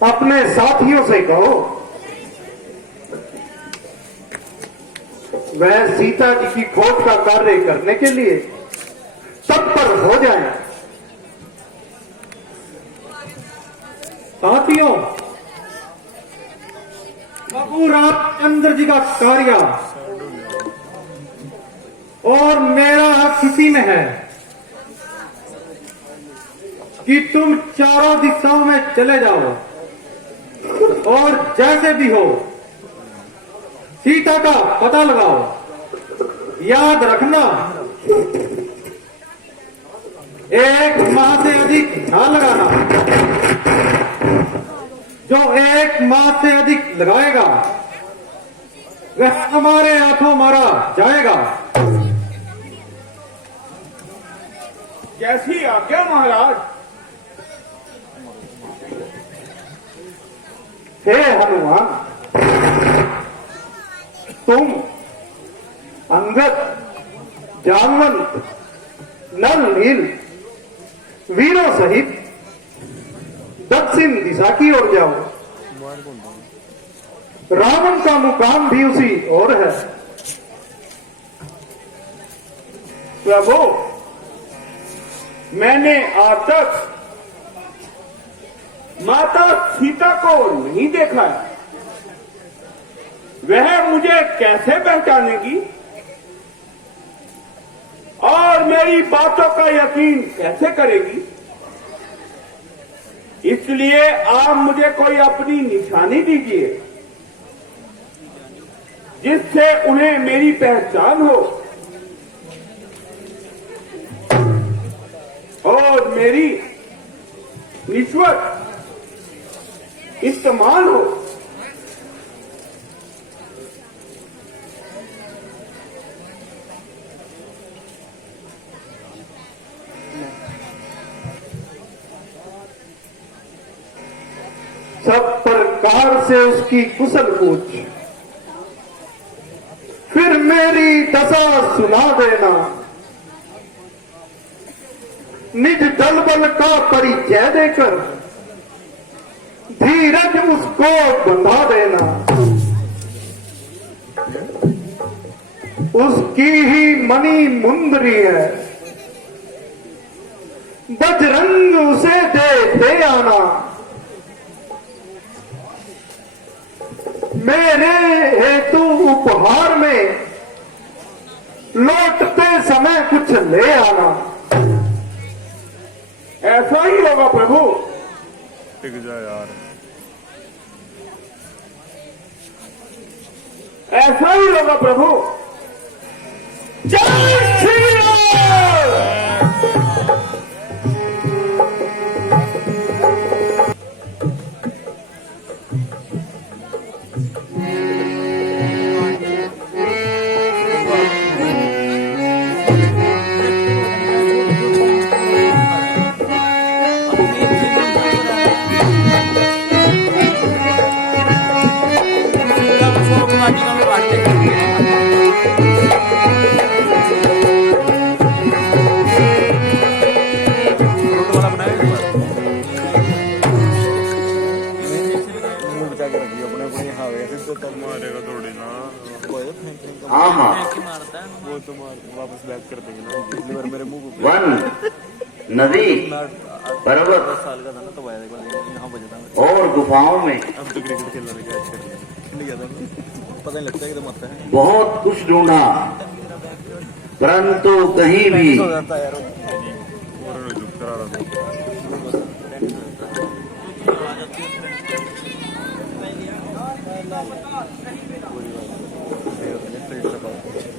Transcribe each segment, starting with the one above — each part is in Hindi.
अपने साथियों से कहो वह सीता जी की खोज का कार्य करने के लिए तत्पर हो जाए। साथियों, प्रभु रामचंद्र जी का कार्य और मेरा हक इसी में है कि तुम चारों दिशाओं में चले जाओ और जैसे भी हो सीता का पता लगाओ। याद रखना, 1 माह से अधिक न लगाना। जो 1 माह से अधिक लगाएगा वह हमारे हाथों मारा जाएगा। जैसी आज्ञा महाराज। हे हनुमान, तुम अंगद, जामवंत, नल नील वीरों सहित दक्षिण दिशा की ओर जाओ। रावण का मुकाम भी उसी ओर है। प्रभु, मैंने आज तक माता सीता को नहीं देखा है। वह मुझे कैसे पहचानेगी और मेरी बातों का यकीन कैसे करेगी? इसलिए आप मुझे कोई अपनी निशानी दीजिए जिससे उन्हें मेरी पहचान हो और मेरी निस्बत इस्तेमाल हो। सब प्रकार से उसकी कुशल पूछ, फिर मेरी दशा सुना देना। निज दल बल का परिचय देकर धीरज उसको बंधा देना। उसकी ही मणि मुंदरी है, बजरंग उसे दे आना। मेरे हेतु उपहार में लौटते समय कुछ ले आना। ऐसा ही होगा प्रभु। टिक जा यार। ऐसा ही होगा प्रभु। जय श्री राम। हाँ हाँ वो तो वापस बैक कर देंगे ना, पिछली बार मेरे मुंह वन, नदी, पर्वत साल का था ना, तो आया यहाँ बजा था। और गुफाओं में अब तो क्रिकेट खेलने लगे, आज खेल गया था, पता नहीं लगता एकदम आता है। बहुत कुछ ढूंढा परंतु कहीं भी हो जाता है यार, दुख करा रहा था।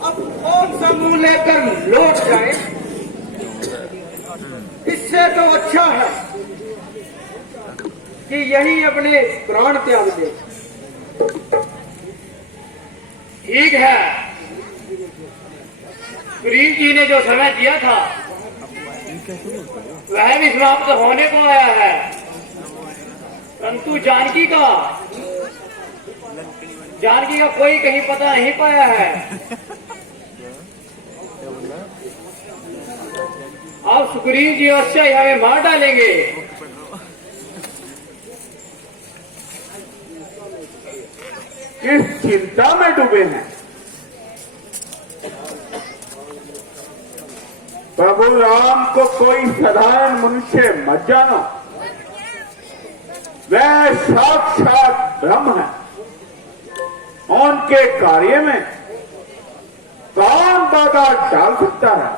अब कौन सा मुंह लेकर लौट जाए, इससे तो अच्छा है कि यही अपने प्राण त्याग दे। ठीक है, सुरीन जी ने जो समय दिया था वह भी समाप्त होने को आया है, परंतु जानकी का कोई कहीं पता नहीं पाया है। अब सुग्रीव जी अवश्य हमें मार डालेंगे। किस चिंता में डूबे हैं। प्रभु राम को कोई साधारण मनुष्य मत जानो, वह साक्षात ब्रह्म है। उनके कार्य में कौन बाधा डाल सकता है।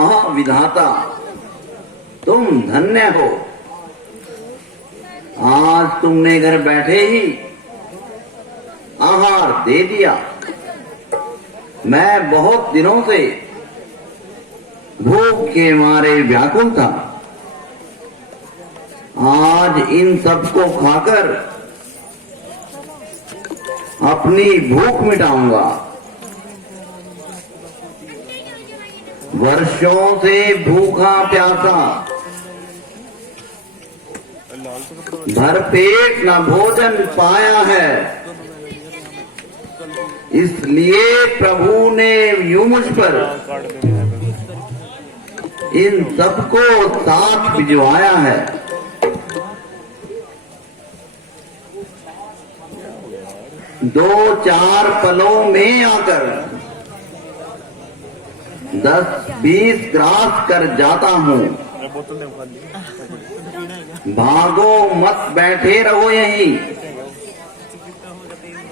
आह विधाता, तुम धन्य हो। आज तुमने घर बैठे ही आहार दे दिया। मैं बहुत दिनों से भूख के मारे व्याकुल था। आज इन सबको खाकर अपनी भूख मिटाऊंगा। वर्षों से भूखा प्यासा, भरपेट न भोजन पाया है, इसलिए प्रभु ने यूं मुझ पर इन सबको साथ भिजवाया है। दो चार पलों में आकर 10-20 ग्रास कर जाता हूँ। भागो मत, बैठे रहो यहीं।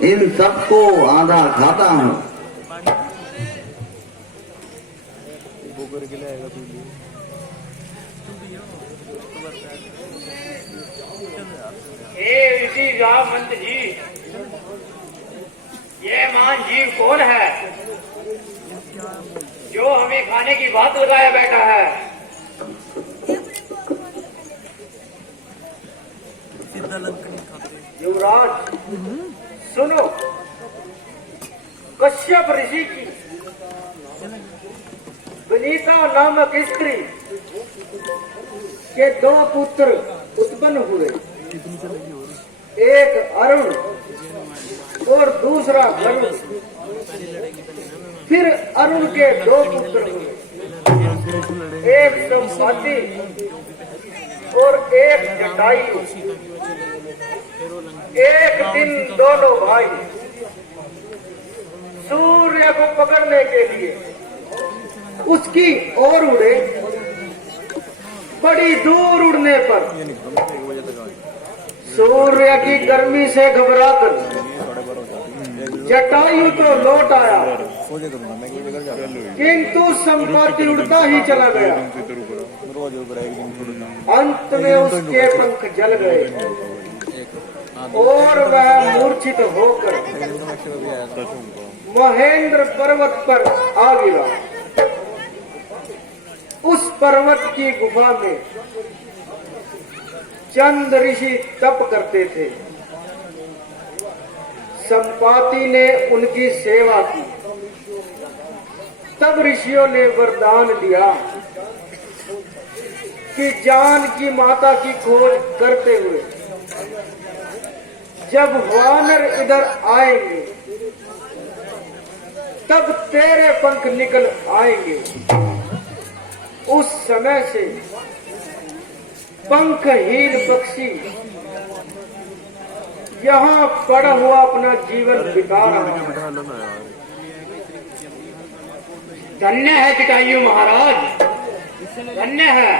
इन सबको आधा खाता हूँ। हे ऋषि रामवंत जी, ये मान जीव कौन है जो हमें खाने की बात लगाया बैठा है। युवराज सुनो, कश्यप ऋषि की विनीता नामक स्त्री के 2 पुत्र उत्पन्न हुए, एक अरुण और दूसरा गरुड़। फिर अरुण के 2 पुत्र हुए, एक संपाति और एक जटायु। एक दिन दोनों भाई सूर्य को पकड़ने के लिए उसकी ओर उड़े। बड़ी दूर उड़ने पर सूर्य की गर्मी से घबराकर जटायु तो लौट आया, किंतु संपाति उड़ता ही चला गया। अंत में उसके पंख जल गए और वह मूर्छित होकर महेंद्र पर्वत पर आ गिरा। उस पर्वत की गुफा में चंद ऋषि तप करते थे। संपाति ने उनकी सेवा की। तब ऋषियों ने वरदान दिया कि जानकी माता की खोज करते हुए जब वानर इधर आएंगे तब तेरे पंख निकल आएंगे। उस समय से पंखहीन पक्षी यहाँ पड़ा हुआ अपना जीवन बिता रहा है। धन्य है जटायु महाराज, धन्य है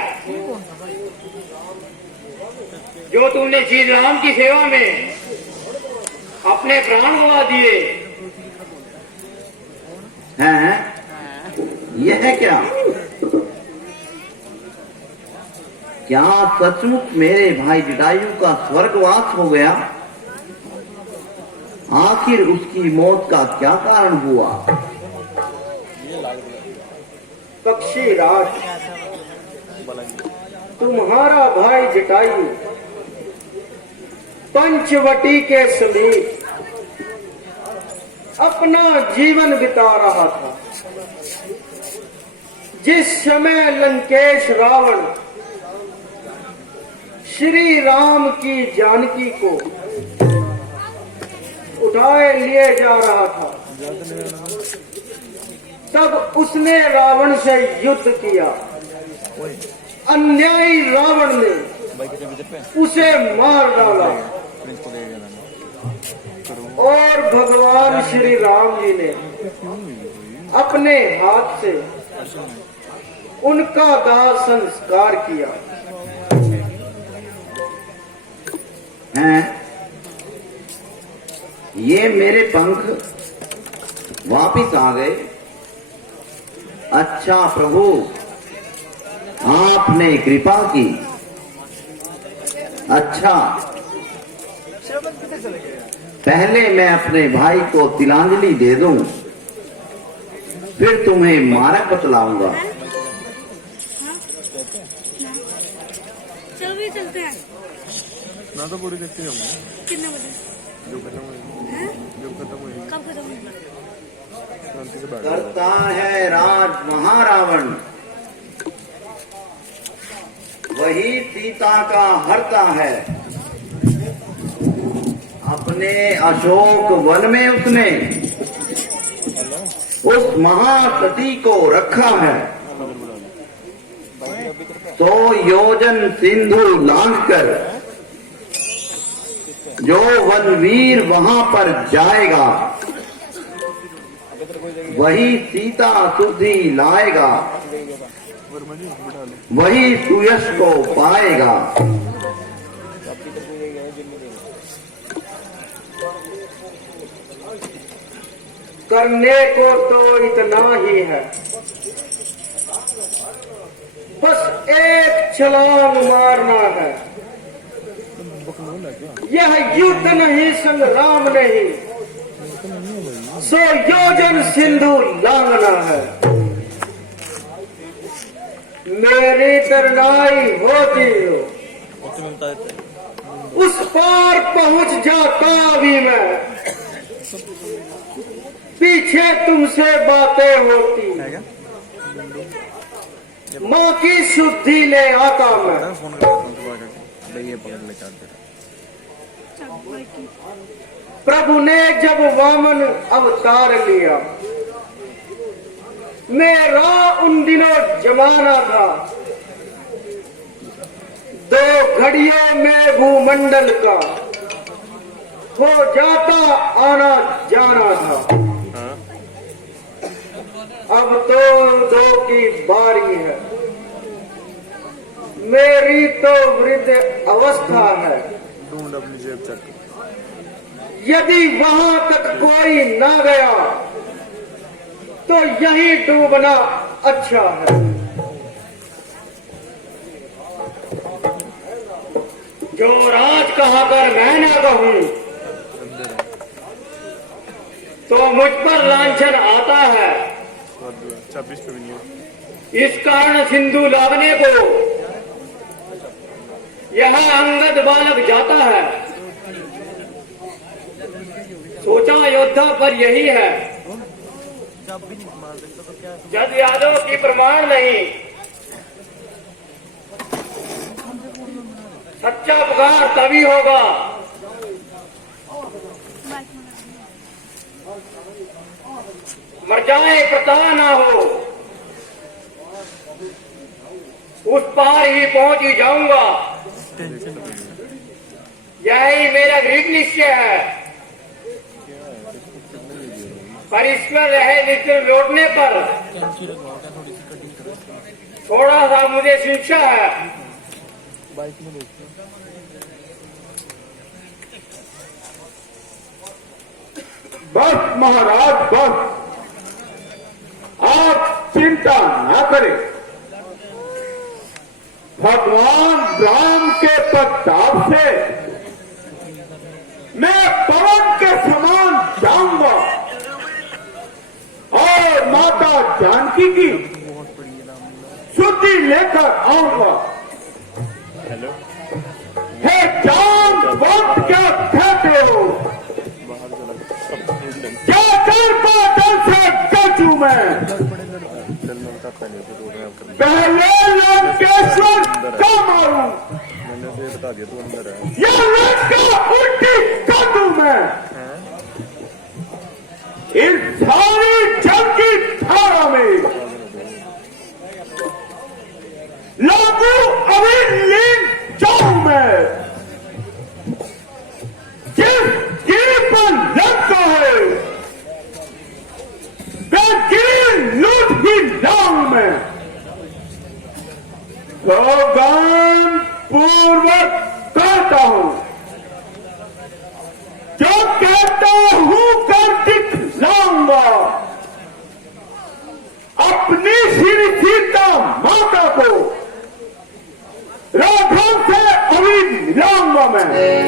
जो तुमने श्री राम की सेवा में अपने प्राण गवा दिए। हैं? यह है क्या? क्या सचमुच मेरे भाई जटायु का स्वर्गवास हो गया? आखिर उसकी मौत का क्या कारण हुआ? पक्षीराज, तुम्हारा भाई जटायु पंचवटी के समीप अपना जीवन बिता रहा था। जिस समय लंकेश रावण श्री राम की जानकी को उठाए लिए जा रहा था, तब उसने रावण से युद्ध किया। अन्यायी रावण ने बाइक के चलते पे उसे मार डाला प्रिंस को दे देना और भगवान श्री राम जी ने अपने हाथ से उनका दाह संस्कार किया हैं? ये मेरे पंख वापिस आ गए। अच्छा प्रभु, आपने कृपा की। अच्छा, पहले मैं अपने भाई को तिलांजलि दे दूं, फिर तुम्हें मार्ग बतलाऊंगा। चल भी चलते हैं। ना तो पूरी देखते होंगे कितने बजे? जो खत्म हुई हैं? जो खत्म हुई कब खत्म होगी? शांति से बैठ करता है राज महारावण, वही सीता का हरता है। अपने अशोक वन में उसने उस महासती को रखा है। 100 योजन सिंधु लांघकर जो वनवीर वहां पर जाएगा, वही सीता सुधि लाएगा, वही सुयश को पाएगा। करने को तो इतना ही है, बस एक छलांग मारना है। यह युद्ध नहीं, संग्राम नहीं, 100 योजन सिंधु लांघना है। मेरी तरनाई होती हो, उस पार पहुंच जाता भी मैं, पीछे तुमसे बातें होती, माँ की शुद्धि ले आता मैं। फोन कर ये पकड़ ले चार्जर प्रभु ने जब वामन अवतार लिया, मेरा उन दिनों जमाना था, 2 घड़ियों में भूमंडल का हो जाता आना जाना था। अब तो 2 की बारी है, मेरी तो वृद्ध अवस्था है। ढूंढ अपनी जेब चेक यदि वहां तक कोई ना गया तो यही डूबना अच्छा है। जो राज कहाकर मैं ना कहूं तो मुझ पर लांछन आता है। 26 पे भी नहीं है। इस कारण सिंधु लावने को यह अंगद बालक जाता है। सोचा योद्धा पर यही है, जद यादव की प्रमाण नहीं, सच्चा पुकार तभी होगा मर जाए प्रता ना हो, उस पार ही पहुंच ही जाऊंगा। यही मेरा दृढ़ निश्चय है। पर ईश्वर रहे नित्य लौटने पर थोड़ा सा मुझे शिक्षा है। बस महाराज बस, आप चिंता ना करें। भगवान राम के प्रताप से मैं पवन के समान जाऊंगा और माता जानकी की शुद्धि लेकर आऊंगा। हे जान वक्त क्या कहते हो? क्या कर बादल से कचू मैं पहले लंकेश्वर का मारूं मैंने से बता दिया तू अंदर है। या लंका उल्टी कर दूं मैं। इस सारी जंग की धारा में लागू अभी लीन जाऊं है, जिस गिरी पर लगता है वह गिरी लूट ही लांग में। सौगान पूर्वक कहता हूं, जो कहता हूं कर दिखलाऊंगा। अपनी श्री सीता माता को राघव से अभी मिलाऊंगा मैं।